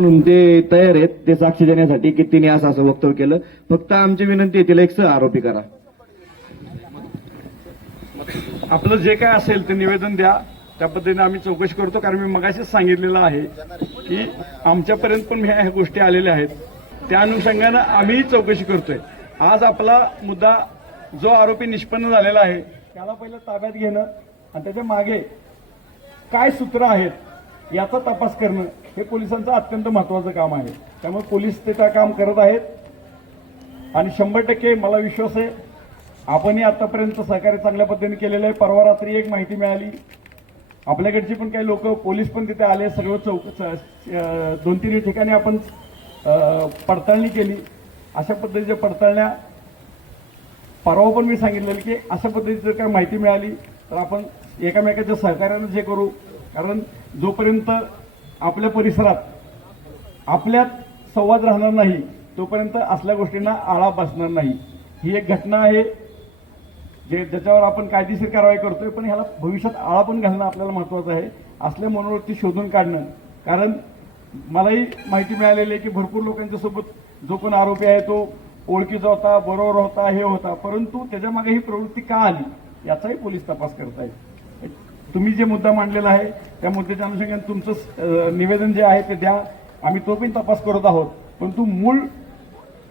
म्हणून ते तयार आहेत ते साक्ष देण्यासाठी की तिने असं असं वक्तव्य केलं. फक्त आमची विनंती आहे तिला एक सह आरोपी करा. आपलं जे काय असेल ते निवेदन द्या. त्या पद्धतीने आम्ही चौकशी करतो कारण मी मगाशीच सांगितलेलं आहे की आमच्यापर्यंत पण ह्या ह्या गोष्टी आलेल्या आहेत. त्या अनुषंगानं आम्हीही चौकशी करतोय. आज आपला मुद्दा जो आरोपी निष्पन्न झालेला आहे त्याला पहिलं ताब्यात घेणं आणि त्याच्यामागे काय सूत्र आहेत याचा तपास करणं हे पोलिसांचं अत्यंत महत्वाचं काम आहे. त्यामुळे पोलीस ते त्या काम करत आहेत? आणि शंभर टक्के मला विश्वास आहे आपणही आतापर्यंत सहकार्य चांगल्या पद्धतीने केलेलं आहे. परवा रात्री एक माहिती मिळाली. आपल्याकडची पण काही लोक पोलीस पण तिथे आले सर्व चौक च- दोन तीन ठिकाणी आपण पडताळणी केली. अशा पद्धतीच्या पडताळण्या परवा पण मी सांगितलेलं की अशा पद्धतीची जर काय माहिती मिळाली तर आपण एकामेकाच्या सहकार्यानं जे करू कारण जोपर्यंत आपल्या परिसरात आपल्यात संवाद राहणार नाही तोपर्यंत असल्या गोष्टींना आळा बसणार नाही. ही एक घटना आहे जे ज्याच्यावर आपण कायदेशीर कारवाई करतोय पण ह्याला भविष्यात आळा पण घालणं आपल्याला महत्वाचं आहे. असल्या मनोवृत्ती शोधून काढणं. कारण मलाही माहिती मिळालेली आहे की भरपूर लोकांच्या सोबत जो कोण आरोपी आहे तो ओळखीचा होता बरोबर होता हे होता. परंतु त्याच्यामागे ही प्रवृत्ती का आली याचाही पोलीस तपास करत आहेत तुम्ही जे मुद्दा मांडलेला आहे त्या मुद्द्याच्या अनुषंगाने तुमचं निवेदन जे आहे ते द्या. आम्ही तो पण तपास करत आहोत. परंतु मूळ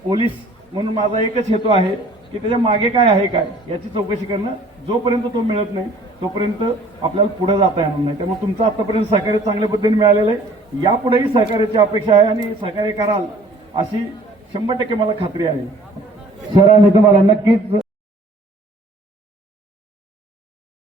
पोलीस म्हणून माझा एकच हेतू आहे की त्याच्यामागे काय आहे काय याची चौकशी करणं. जोपर्यंत तो मिळत नाही तोपर्यंत आपल्याला पुढे जाता येणार नाही. त्यामुळे तुमचं आतापर्यंत सहकार्य चांगल्या पद्धतीने मिळालेलं आहे. यापुढेही सहकार्याची अपेक्षा आहे आणि सहकार्य कराल अशी शंभर टक्के मला खात्री आहे. सर आम्ही तुम्हाला नक्कीच